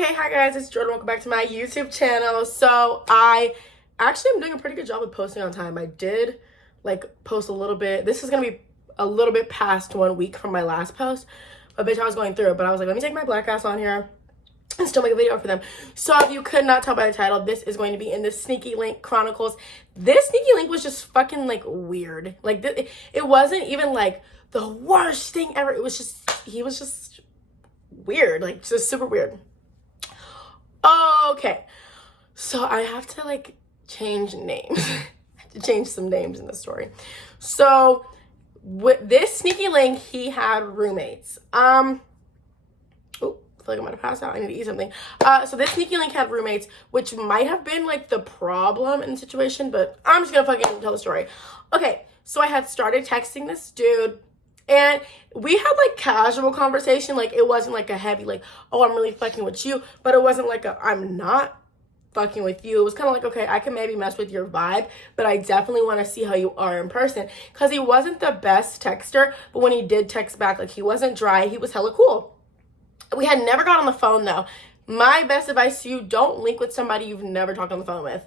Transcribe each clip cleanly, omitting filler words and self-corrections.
Okay, hi guys, it's Jordan. Welcome back to my YouTube channel. So I actually am doing a pretty good job of posting on time. I did like post a little bit. This is gonna be a little bit past 1 week from my last post. But bitch, I was going through it. But I was like, let me take my black ass on here and still make a video for them. So if you could not tell by the title, this is going to be in the Sneaky Link Chronicles. This Sneaky Link was just fucking like weird. Like it wasn't even like the worst thing ever. It was just, he was just weird, like just super weird. Okay, so I have to like change names. I have to change some names in the story. So with this Sneaky Link, he had roommates. Oh, I feel like I'm gonna pass out. I need to eat something. So this Sneaky Link had roommates, which might have been like the problem in the situation, but I'm just gonna fucking tell the story. Okay, so I had started texting this dude. And we had like casual conversation. Like it wasn't like a heavy like, oh, I'm really fucking with you. But it wasn't like a, I'm not fucking with you. It was kind of like, okay, I can maybe mess with your vibe, but I definitely want to see how you are in person. Because he wasn't the best texter, but when he did text back, like he wasn't dry. He was hella cool. We had never got on the phone though. My best advice to you, don't link with somebody you've never talked on the phone with.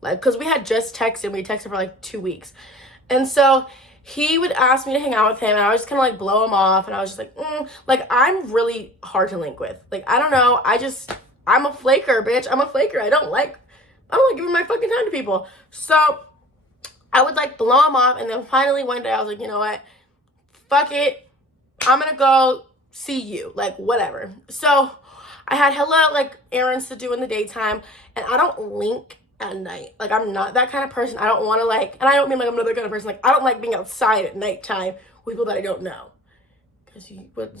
Like, because we had just texted. We texted for like 2 weeks. And so he would ask me to hang out with him, and I was just kind of like blow him off, and I was just like, like I'm really hard to link with. Like, I don't know, I'm a flaker, bitch. I'm a flaker. I don't like giving my fucking time to people. So I would like blow him off, and then finally one day I was like, you know what? Fuck it. I'm gonna go see you. Like, whatever. So I had hella like errands to do in the daytime, and I don't link at night. Like, I'm not that kind of person. I don't want to like, and I don't mean like I'm another kind of person. Like, I don't like being outside at nighttime with people that I don't know. Because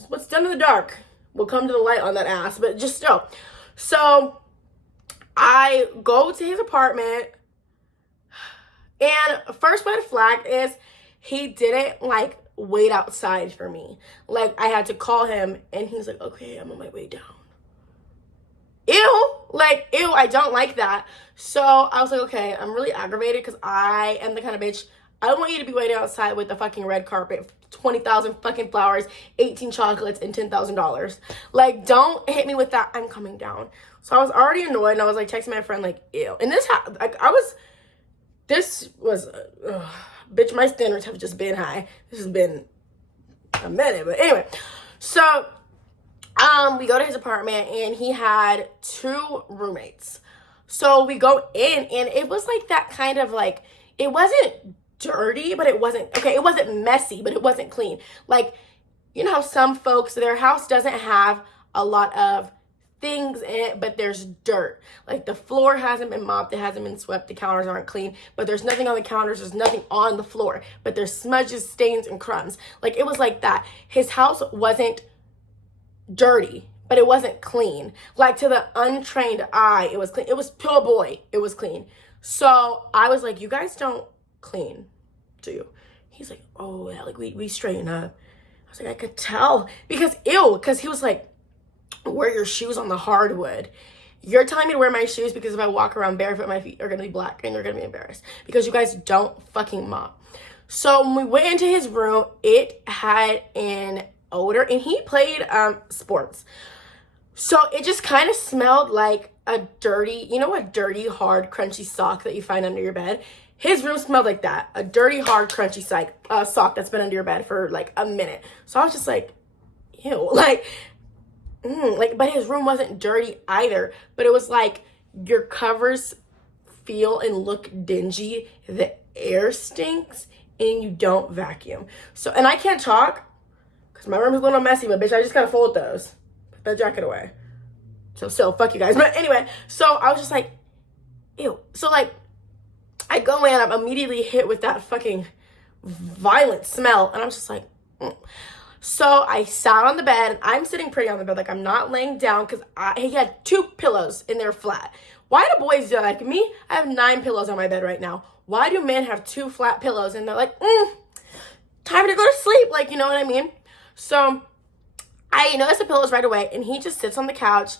what's done in the dark will come to the light on that ass. But just still. So I go to his apartment, and first red flag is he didn't like wait outside for me. Like, I had to call him, and he's like, okay, I'm on my way down. Ew, like, ew, I don't like that. So I was like, okay, I'm really aggravated because I am the kind of bitch, I don't want you to be waiting outside with the fucking red carpet, 20,000 fucking flowers, 18 chocolates, and $10,000. Like, don't hit me with that, I'm coming down. So I was already annoyed, and I was like texting my friend, like, ew. And bitch, my standards have just been high. This has been a minute, but anyway. So we go to his apartment, and he had 2 roommates. So we go in, and it was like that kind of like, it wasn't dirty, but it wasn't, okay, it wasn't messy, but it wasn't clean. Like, you know how some folks, their house doesn't have a lot of things in it, but there's dirt. Like, the floor hasn't been mopped, it hasn't been swept, the counters aren't clean, but there's nothing on the counters, there's nothing on the floor, but there's smudges, stains, and crumbs. Like, it was like that. His house wasn't dirty, but it wasn't clean. Like, to the untrained eye, it was clean. It was pure boy, it was clean. So I was like, you guys don't clean, do you? He's like, oh yeah, like we straighten up. I was like, I could tell, because he was like, wear your shoes on the hardwood. You're telling me to wear my shoes because if I walk around barefoot, my feet are gonna be black and you're gonna be embarrassed because you guys don't fucking mop. So when we went into his room, it had an odor, and he played sports. So it just kind of smelled like a dirty, you know, a dirty, hard, crunchy sock that you find under your bed. His room smelled like that. A dirty, hard, crunchy sock that's been under your bed for like a minute. So I was just like, ew. Like, but his room wasn't dirty either. But it was like your covers feel and look dingy. The air stinks and you don't vacuum. So, and I can't talk because my room is a little messy, but bitch, I just gotta fold those. Put that jacket away. So fuck you guys. But anyway, so I was just like, ew. So like, I go in, I'm immediately hit with that fucking violent smell, and I'm just like, So I sat on the bed, and I'm sitting pretty on the bed, like I'm not laying down, because he had 2 pillows in there flat. Why do boys do that? Like me, I have 9 pillows on my bed right now. Why do men have 2 flat pillows, and they're like, time to go to sleep, like, you know what I mean? So I noticed the pillows right away, and he just sits on the couch,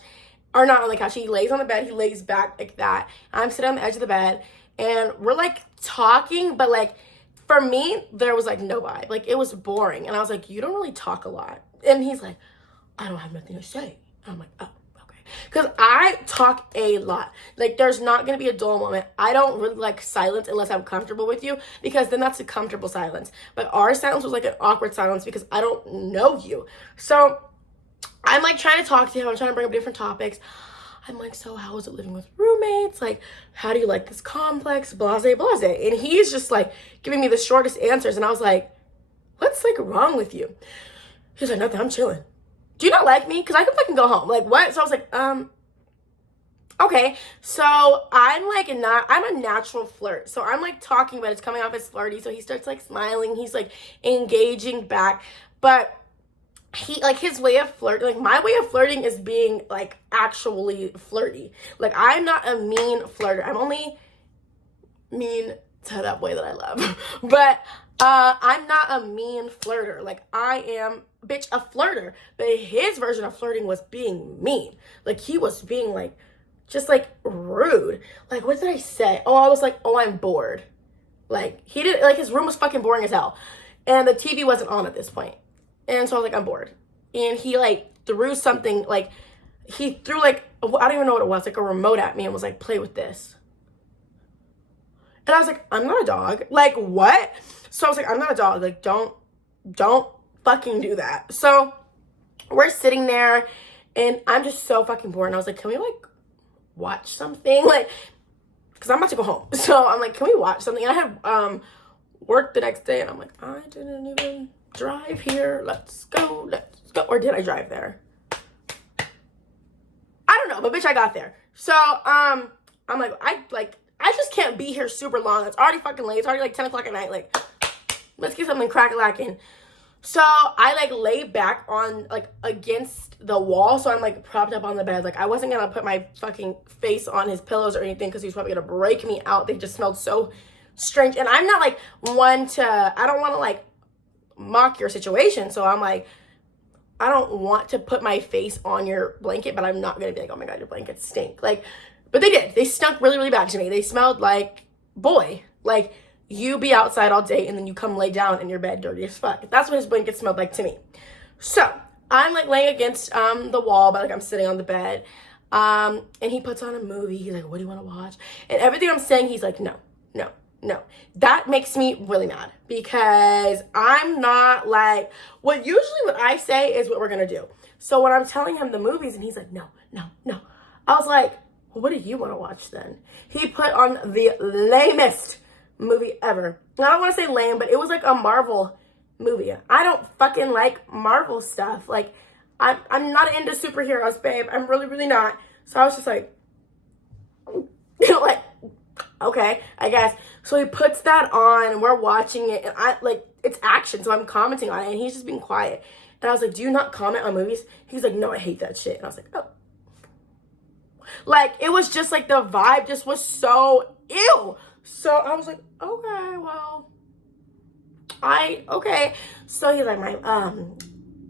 or not on the couch, he lays on the bed, he lays back like that. I'm sitting on the edge of the bed, and we're like talking, but like, for me, there was like no vibe. Like, it was boring. And I was like, you don't really talk a lot. And he's like, I don't have nothing to say. And I'm like, oh, okay. Because I talk a lot. Like, there's not going to be a dull moment. I don't really like silence unless I'm comfortable with you, because then that's a comfortable silence. But our silence was like an awkward silence because I don't know you. So I'm like trying to talk to him. I'm trying to bring up different topics. I'm like, so how is it living with roommates? Like, how do you like this complex? Blase, blase. And he's just like giving me the shortest answers. And I was like, what's like wrong with you? He's like, nothing, I'm chilling. Do you not like me? Because I can fucking go home. Like, what? So I was like, okay. So I'm a natural flirt. So I'm like talking, but it's coming off as flirty. So he starts like smiling. He's like engaging back. But he, like, his way of flirting, like, my way of flirting is being like actually flirty. Like, I'm not a mean flirter. I'm only mean to that boy that I love. But I'm not a mean flirter. Like, I am, bitch, a flirter. But his version of flirting was being mean. Like, he was being like, just like rude. Like, what did I say? Oh, I was like, oh, I'm bored. Like, he did, like, his room was fucking boring as hell. And the TV wasn't on at this point. And so I was like, I'm bored. And he like threw something, like, he threw like, I don't even know what it was, like a remote at me and was like, play with this. And I was like, I'm not a dog. Like, what? So I was like, I'm not a dog. Like, don't fucking do that. So we're sitting there and I'm just so fucking bored. And I was like, can we like watch something? Like, because I'm about to go home. So I'm like, can we watch something? And I had work the next day and I'm like, I didn't even drive here. Let's go. Or did I drive there? I don't know, but bitch, I got there. So I'm like, I just can't be here super long. It's already fucking late. It's already like 10 o'clock at night. Like, let's get something crack-a-lacking. So I like lay back on like against the wall. So I'm like propped up on the bed. Like, I wasn't gonna put my fucking face on his pillows or anything because he was probably gonna break me out. They just smelled so strange. And I'm not like I don't want to like mock your situation. So I'm like, I don't want to put my face on your blanket, but I'm not gonna be like, oh my god, your blankets stink. Like, but they did. They stunk really, really bad to me. They smelled like, boy, like, you be outside all day and then you come lay down in your bed dirty as fuck. That's what his blanket smelled like to me. So I'm like laying against the wall, but like I'm sitting on the bed. And he puts on a movie. He's like, what do you want to watch? And everything I'm saying, he's like, no. That makes me really mad because I'm not like, what I say is what we're gonna do. So when I'm telling him the movies and he's like, no. I was like, well, what do you want to watch then? He put on the lamest movie ever. And I don't want to say lame, but it was like a Marvel movie. I don't fucking like Marvel stuff. Like, I'm not into superheroes, babe. I'm really, really not. So I was just like, like, okay, I guess. So he puts that on, we're watching it, and I like, it's action, so I'm commenting on it, and he's just being quiet. And I was like, do you not comment on movies? He's like, no, I hate that shit. And I was like, oh. Like, it was just like the vibe just was so ew. So I was like, okay, well, okay. So he's like,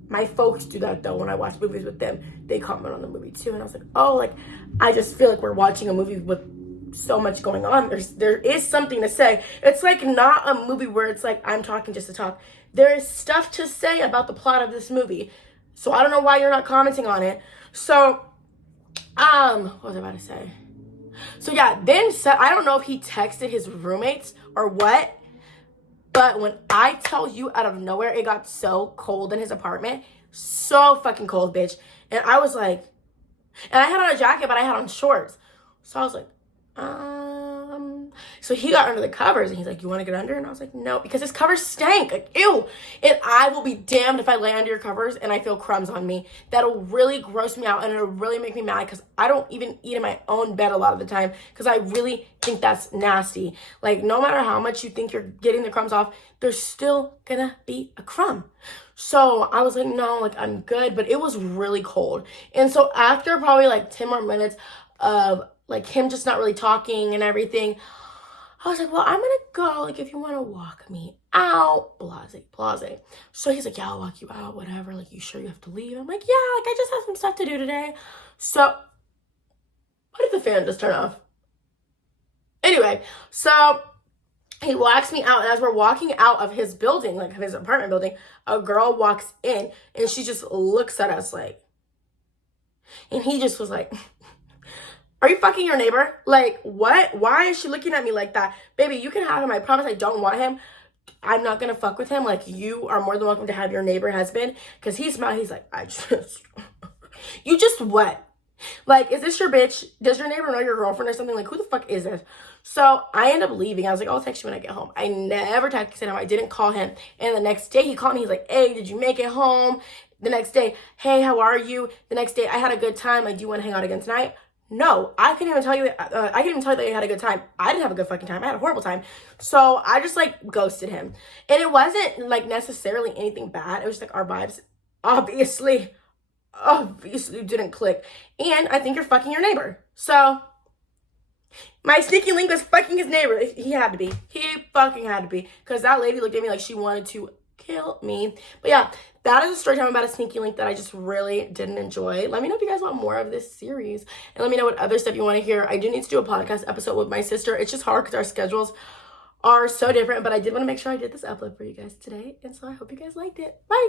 my folks do that though. When I watch movies with them, they comment on the movie too. And I was like, oh, like, I just feel like we're watching a movie with so much going on. There is something to say. It's like not a movie where it's like I'm talking just to talk. There is stuff to say about the plot of this movie. So I don't know why you're not commenting on it. So what was I about to say? So yeah, then I don't know if he texted his roommates or what, but when I tell you out of nowhere, it got so cold in his apartment. So fucking cold, bitch. And I was like, and I had on a jacket, but I had on shorts. So I was like, so he got under the covers and he's like, you want to get under? And I was like, no, because his covers stank. Like, ew. And I will be damned if I lay under your covers and I feel crumbs on me. That'll really gross me out and it'll really make me mad because I don't even eat in my own bed a lot of the time because I really think that's nasty. Like, no matter how much you think you're getting the crumbs off, there's still gonna be a crumb. So I was like, no, like, I'm good. But it was really cold. And so after probably like 10 more minutes of like him just not really talking and everything, I was like, well, I'm gonna go, like, if you want to walk me out, blase. So he's like, yeah, I'll walk you out, whatever, like, you sure you have to leave? I'm like, yeah, like, I just have some stuff to do today. So what if the fan just turn off? Anyway, so he walks me out, and as we're walking out of his building, like his apartment building, a girl walks in and she just looks at us like, And he just was like, are you fucking your neighbor? Like, what? Why is she looking at me like that? Baby, you can have him. I promise I don't want him. I'm not gonna fuck with him. Like, you are more than welcome to have your neighbor husband. Because he smiled. He's like, I just... You just what? Like, is this your bitch? Does your neighbor know your girlfriend or something? Like, who the fuck is this? So I end up leaving. I was like, I'll text you when I get home. I never texted him. I didn't call him. And the next day he called me. He's like, hey, did you make it home? The next day, hey, how are you? The next day, I had a good time. Like, do you want to hang out again tonight? No, I couldn't even tell you. I couldn't even tell you that you had a good time. I didn't have a good fucking time. I had a horrible time. So I just like ghosted him. And it wasn't like necessarily anything bad. It was like our vibes obviously didn't click. And I think you're fucking your neighbor. So my sneaky link was fucking his neighbor. He had to be. He fucking had to be. Because that lady looked at me like she wanted to kill me. But yeah, that is a story time about a sneaky link that I just really didn't enjoy. Let me know if you guys want more of this series. And let me know what other stuff you want to hear. I do need to do a podcast episode with my sister. It's just hard because our schedules are so different. But I did want to make sure I did this upload for you guys today. And so I hope you guys liked it. Bye.